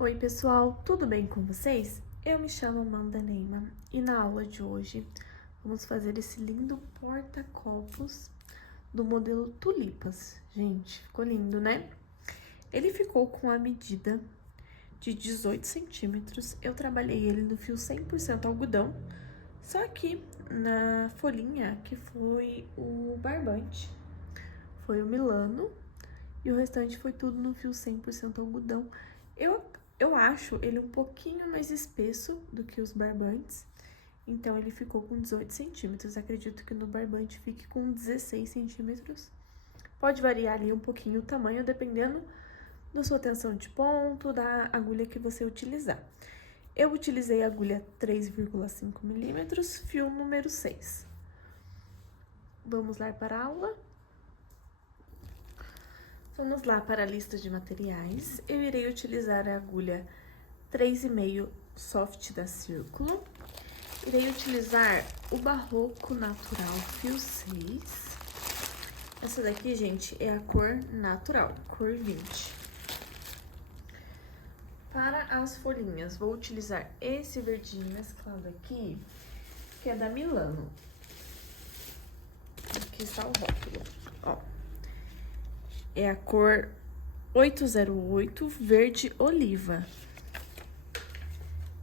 Oi pessoal, tudo bem com vocês? Eu me chamo Amanda Neima e na aula de hoje vamos fazer esse lindo porta-copos do modelo Tulipas. Gente, ficou lindo, né? Ele ficou com a medida de 18 centímetros. Eu trabalhei ele no fio 100% algodão, só que na folhinha que foi o barbante, foi o Milano e o restante foi tudo no fio 100% algodão. Eu acho ele um pouquinho mais espesso do que os barbantes, então ele ficou com 18 centímetros. Acredito que no barbante fique com 16 centímetros. Pode variar ali um pouquinho o tamanho, dependendo da sua tensão de ponto, da agulha que você utilizar. Eu utilizei a agulha 3,5 milímetros, fio número 6. Vamos lá para a aula? Vamos lá para a lista de materiais. Eu irei utilizar a agulha 3,5 soft da Círculo. Irei utilizar o Barroco Natural fio 6. Essa daqui, gente, é a cor natural, cor 20. Para as folhinhas, vou utilizar esse verdinho mesclado aqui, que é da Milano. Aqui está o rótulo, ó. É a cor 808 verde oliva.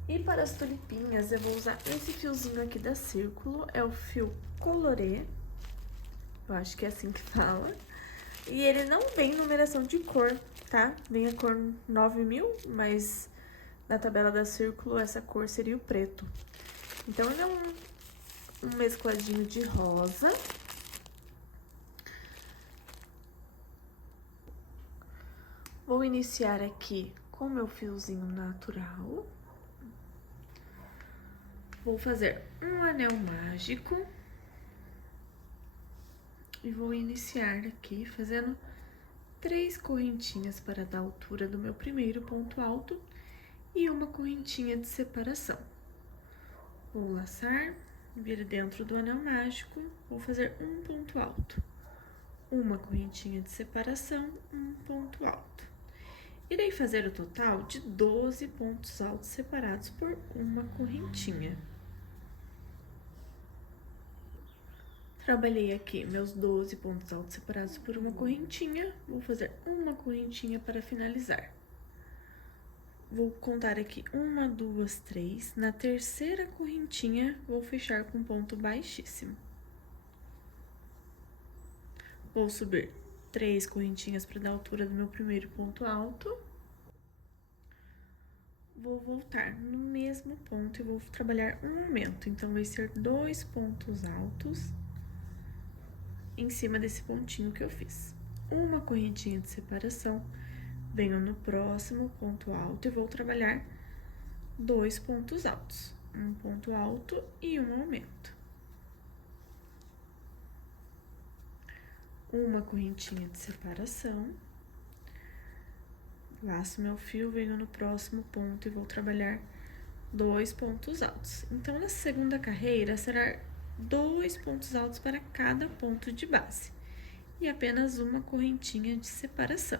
E para as tulipinhas, eu vou usar esse fiozinho aqui da Círculo, é o fio Colorê, eu acho que é assim que fala. E ele não vem numeração de cor, tá? Vem a cor 9000, mas na tabela da Círculo essa cor seria o preto. Então, ele é um mescladinho de rosa. Vou iniciar aqui com meu fiozinho natural. Vou fazer um anel mágico. E vou iniciar aqui fazendo 3 correntinhas para dar altura do meu primeiro ponto alto e uma correntinha de separação. Vou laçar, vir dentro do anel mágico, vou fazer um ponto alto, uma correntinha de separação, um ponto alto. Irei fazer o total de 12 pontos altos separados por uma correntinha. Trabalhei aqui meus 12 pontos altos separados por uma correntinha, vou fazer uma correntinha para finalizar. Vou contar aqui 1, 2, 3, na terceira correntinha vou fechar com ponto baixíssimo. Vou subir 3 correntinhas para dar a altura do meu primeiro ponto alto. Vou voltar no mesmo ponto e vou trabalhar um aumento, então vai ser 2 pontos altos em cima desse pontinho que eu fiz. Uma correntinha de separação, venho no próximo ponto alto e vou trabalhar 2 pontos altos, um ponto alto e um aumento. Uma correntinha de separação, laço meu fio, venho no próximo ponto e vou trabalhar 2 pontos altos. Então, na segunda carreira, será 2 pontos altos para cada ponto de base e apenas uma correntinha de separação.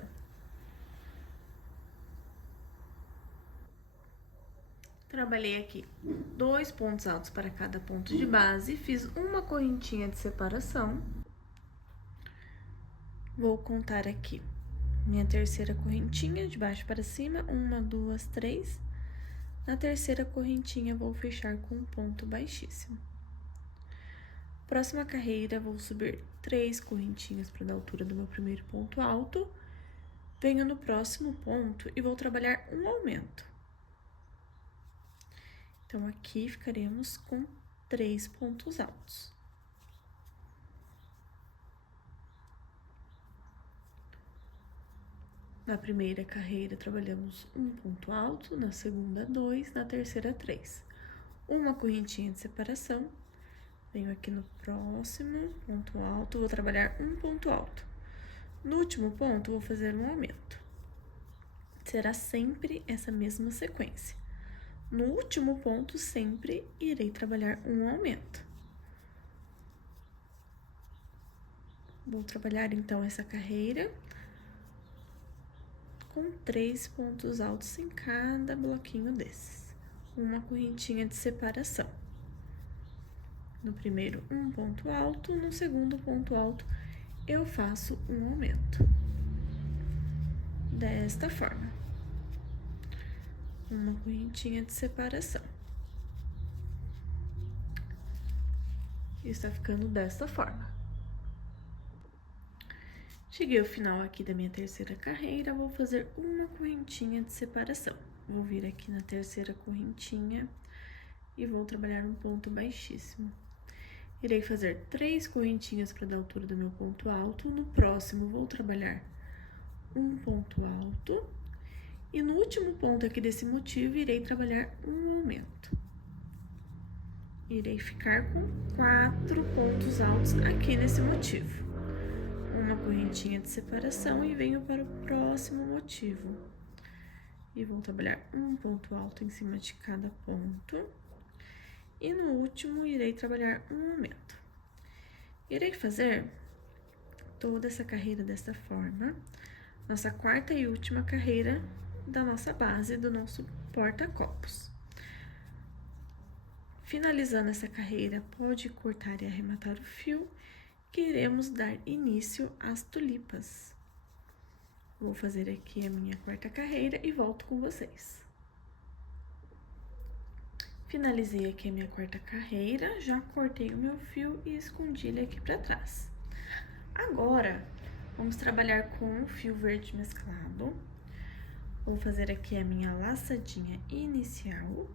Trabalhei aqui 2 pontos altos para cada ponto de base, fiz uma correntinha de separação. Vou contar aqui minha terceira correntinha de baixo para cima, 1, 2, 3. Na terceira correntinha, vou fechar com um ponto baixíssimo. Próxima carreira, vou subir 3 correntinhas para dar altura do meu primeiro ponto alto. Venho no próximo ponto e vou trabalhar um aumento. Então, aqui ficaremos com 3 pontos altos. Na primeira carreira, trabalhamos um ponto alto, na segunda, 2, na terceira, 3. Uma correntinha de separação. Venho aqui no próximo ponto alto, vou trabalhar um ponto alto. No último ponto, vou fazer um aumento. Será sempre essa mesma sequência. No último ponto, sempre irei trabalhar um aumento. Vou trabalhar, então, essa carreira com 3 pontos altos em cada bloquinho desses. Uma correntinha de separação. No primeiro, um ponto alto, no segundo ponto alto, eu faço um aumento. Desta forma. Uma correntinha de separação. Está ficando desta forma. Cheguei ao final aqui da minha terceira carreira, vou fazer uma correntinha de separação. Vou vir aqui na terceira correntinha e vou trabalhar um ponto baixíssimo. Irei fazer 3 correntinhas para dar altura do meu ponto alto. No próximo, vou trabalhar um ponto alto. E no último ponto aqui desse motivo, irei trabalhar um aumento. Irei ficar com 4 pontos altos aqui nesse motivo. Uma correntinha de separação e venho para o próximo motivo. E vou trabalhar um ponto alto em cima de cada ponto. E no último, irei trabalhar um aumento. Irei fazer toda essa carreira desta forma. Nossa quarta e última carreira da nossa base, do nosso porta-copos. Finalizando essa carreira, pode cortar e arrematar o fio, que iremos dar início às tulipas. Vou fazer aqui a minha quarta carreira e volto com vocês. Finalizei aqui a minha quarta carreira, já cortei o meu fio e escondi ele aqui para trás. Agora, vamos trabalhar com o fio verde mesclado. Vou fazer aqui a minha laçadinha inicial.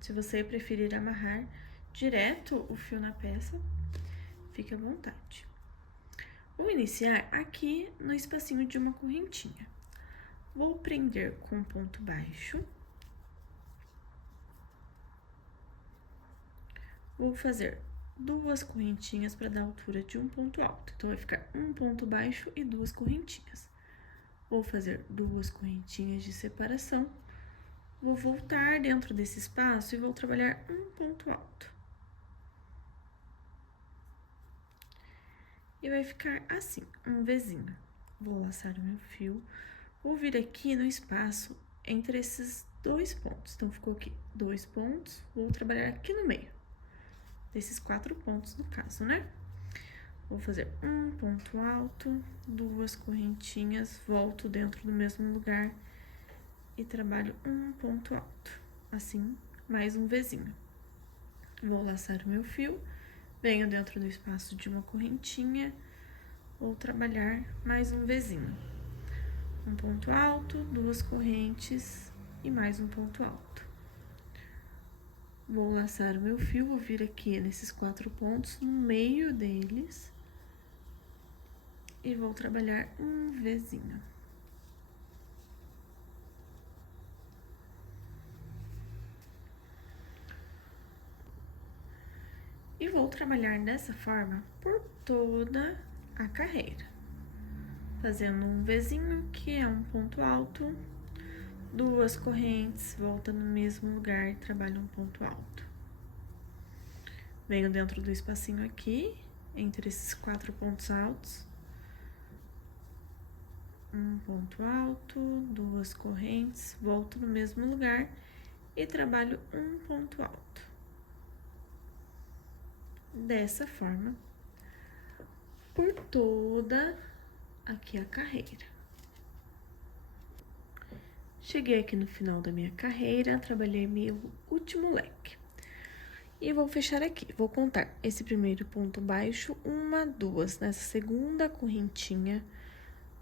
Se você preferir amarrar direto o fio na peça, fique à vontade. Vou iniciar aqui no espacinho de uma correntinha. Vou prender com ponto baixo. Vou fazer 2 correntinhas para dar altura de um ponto alto. Então, vai ficar um ponto baixo e 2 correntinhas. Vou fazer 2 correntinhas de separação. Vou voltar dentro desse espaço e vou trabalhar um ponto alto. E vai ficar assim, um Vzinho. Vou laçar o meu fio. Vou vir aqui no espaço entre esses 2 pontos. Então, ficou aqui 2 pontos. Vou trabalhar aqui no meio. Desses 4 pontos, no caso, né? Vou fazer um ponto alto, 2 correntinhas, volto dentro do mesmo lugar e trabalho um ponto alto. Assim, mais um Vzinho. Vou laçar o meu fio, venho dentro do espaço de uma correntinha, vou trabalhar mais um Vzinho. Um ponto alto, 2 correntes e mais um ponto alto. Vou laçar o meu fio, vou vir aqui nesses 4 pontos, no meio deles, e vou trabalhar um Vzinho. E vou trabalhar dessa forma por toda a carreira. Fazendo um Vzinho, que é um ponto alto, 2 correntes, volta no mesmo lugar e trabalho um ponto alto. Venho dentro do espacinho aqui, entre esses 4 pontos altos. Um ponto alto, 2 correntes, volto no mesmo lugar e trabalho um ponto alto. Dessa forma, por toda aqui a carreira. Cheguei aqui no final da minha carreira, trabalhei meu último leque. E vou fechar aqui, vou contar esse primeiro ponto baixo, 1, 2, nessa segunda correntinha,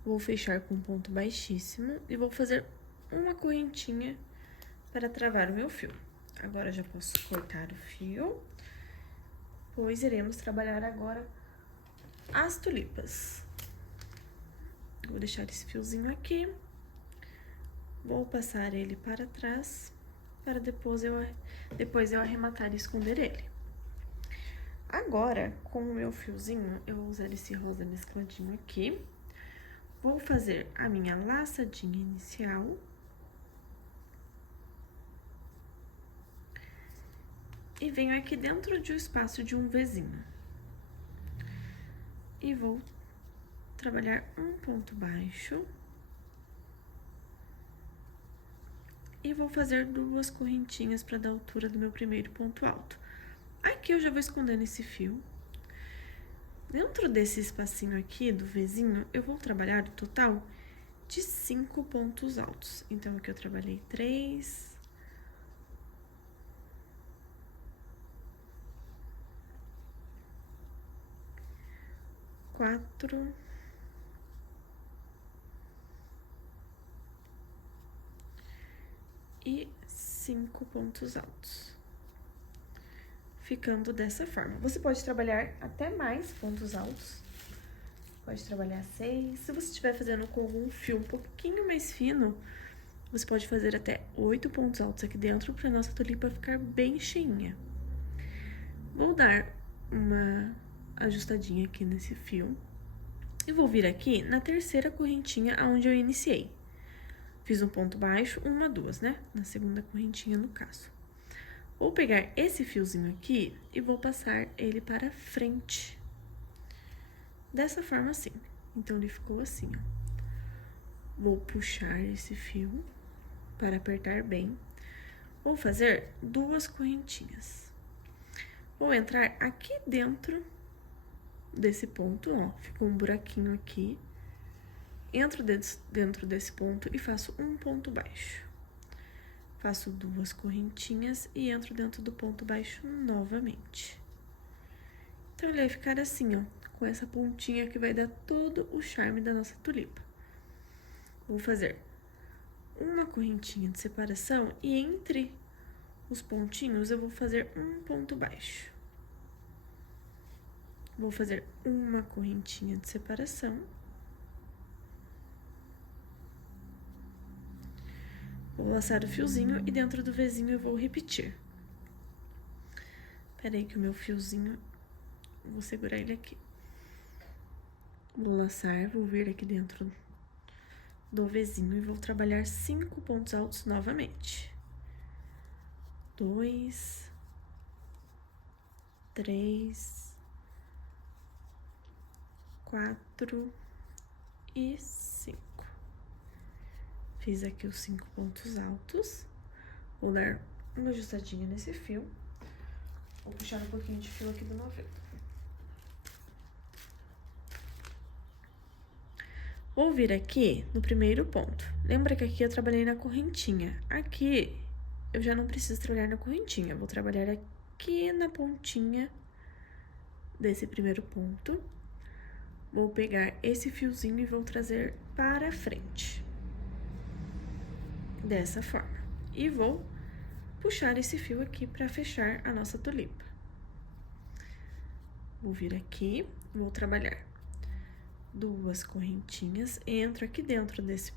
vou fechar com um ponto baixíssimo e vou fazer uma correntinha para travar o meu fio. Agora, já posso cortar o fio, pois iremos trabalhar agora as tulipas. Vou deixar esse fiozinho aqui. Vou passar ele para trás, para depois eu arrematar e esconder ele. Agora, com o meu fiozinho, eu vou usar esse rosa mescladinho aqui. Vou fazer a minha laçadinha inicial. E venho aqui dentro de um espaço de um Vzinho. E vou trabalhar um ponto baixo. e vou fazer 2 correntinhas para dar a altura do meu primeiro ponto alto. Aqui eu já vou escondendo esse fio. Dentro desse espacinho aqui do Vzinho, eu vou trabalhar o total de 5 pontos altos. Então, aqui eu trabalhei 3, 4, e 5 pontos altos. Ficando dessa forma. Você pode trabalhar até mais pontos altos. Pode trabalhar 6. Se você estiver fazendo com algum fio um pouquinho mais fino, você pode fazer até 8 pontos altos aqui dentro para nossa tulipa ficar bem cheinha. Vou dar uma ajustadinha aqui nesse fio e vou vir aqui na terceira correntinha aonde eu iniciei. Fiz um ponto baixo, 1, 2, né? Na segunda correntinha, no caso. Vou pegar esse fiozinho aqui e vou passar ele para frente. Dessa forma assim. Então, ele ficou assim, ó. Vou puxar esse fio para apertar bem. Vou fazer 2 correntinhas. Vou entrar aqui dentro desse ponto, ó. Ficou um buraquinho aqui. Entro dentro desse ponto e faço um ponto baixo. Faço 2 correntinhas e entro dentro do ponto baixo novamente. Então, ele vai ficar assim, ó, com essa pontinha que vai dar todo o charme da nossa tulipa. Vou fazer uma correntinha de separação e entre os pontinhos eu vou fazer um ponto baixo. Vou fazer uma correntinha de separação. Vou laçar o fiozinho e dentro do Vzinho eu vou repetir. Peraí que o meu fiozinho, vou segurar ele aqui. Vou laçar, vou vir aqui dentro do Vzinho e vou trabalhar 5 pontos altos novamente. 2, 3, 4 e 5. Fiz aqui os 5 pontos altos. Vou dar uma ajustadinha nesse fio. Vou puxar um pouquinho de fio aqui do novelo. Vou vir aqui no primeiro ponto. Lembra que aqui eu trabalhei na correntinha. Aqui eu já não preciso trabalhar na correntinha. Eu vou trabalhar aqui na pontinha desse primeiro ponto. Vou pegar esse fiozinho e vou trazer para frente. Dessa forma. E vou puxar esse fio aqui para fechar a nossa tulipa. Vou vir aqui, vou trabalhar 2 correntinhas, entro aqui dentro desse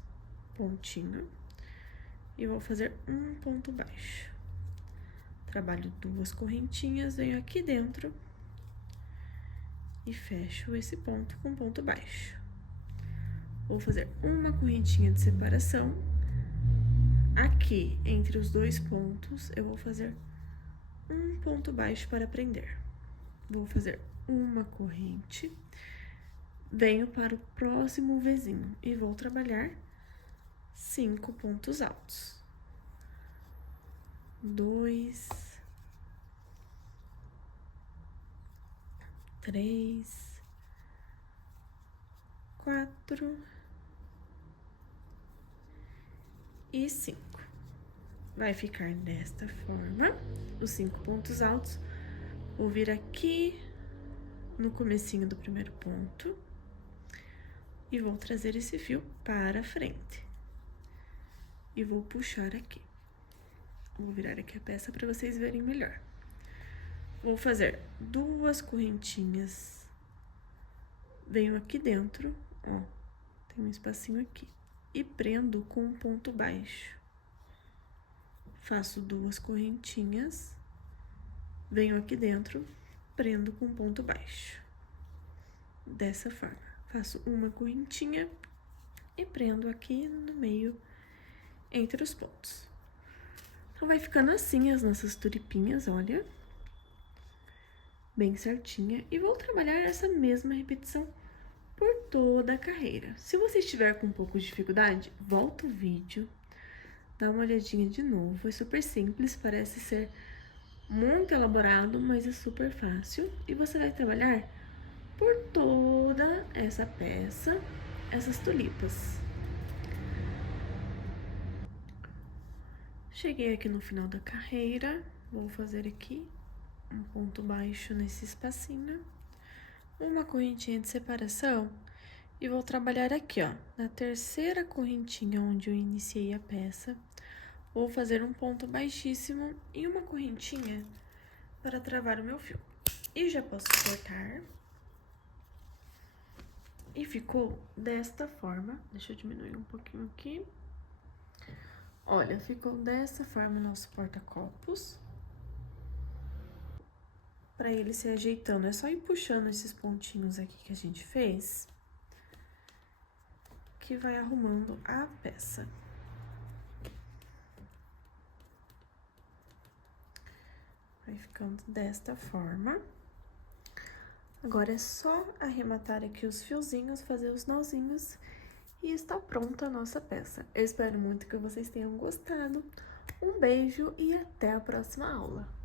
pontinho e vou fazer um ponto baixo. Trabalho 2 correntinhas, venho aqui dentro e fecho esse ponto com ponto baixo. Vou fazer uma correntinha de separação. Aqui, entre os 2 pontos, eu vou fazer um ponto baixo para prender. Vou fazer uma corrente, venho para o próximo Vzinho e vou trabalhar 5 pontos altos. 2, 3, 4 e 5. Vai ficar desta forma, os 5 pontos altos. Vou vir aqui no comecinho do primeiro ponto e vou trazer esse fio para frente. E vou puxar aqui. Vou virar aqui a peça para vocês verem melhor. Vou fazer 2 correntinhas. Venho aqui dentro, ó, tem um espacinho aqui. E prendo com um ponto baixo. Faço 2 correntinhas, venho aqui dentro, prendo com um ponto baixo. Dessa forma, faço uma correntinha e prendo aqui no meio, entre os pontos. Então, vai ficando assim as nossas tulipinhas, olha. Bem certinha. E vou trabalhar essa mesma repetição por toda a carreira. Se você estiver com um pouco de dificuldade, volta o vídeo, Dá uma olhadinha de novo, é super simples, parece ser muito elaborado, mas é super fácil. E você vai trabalhar por toda essa peça, essas tulipas. Cheguei aqui no final da carreira, vou fazer aqui um ponto baixo nesse espacinho, uma correntinha de separação e vou trabalhar aqui, ó, na terceira correntinha onde eu iniciei a peça. Vou fazer um ponto baixíssimo e uma correntinha para travar o meu fio. E já posso cortar. E ficou desta forma. Deixa eu diminuir um pouquinho aqui. Olha, ficou dessa forma o nosso porta-copos. Para ele se ajeitando, é só ir puxando esses pontinhos aqui que a gente fez, que vai arrumando a peça. Vai ficando desta forma. Agora é só arrematar aqui os fiozinhos, fazer os nozinhos e está pronta a nossa peça. Eu espero muito que vocês tenham gostado. Um beijo e até a próxima aula!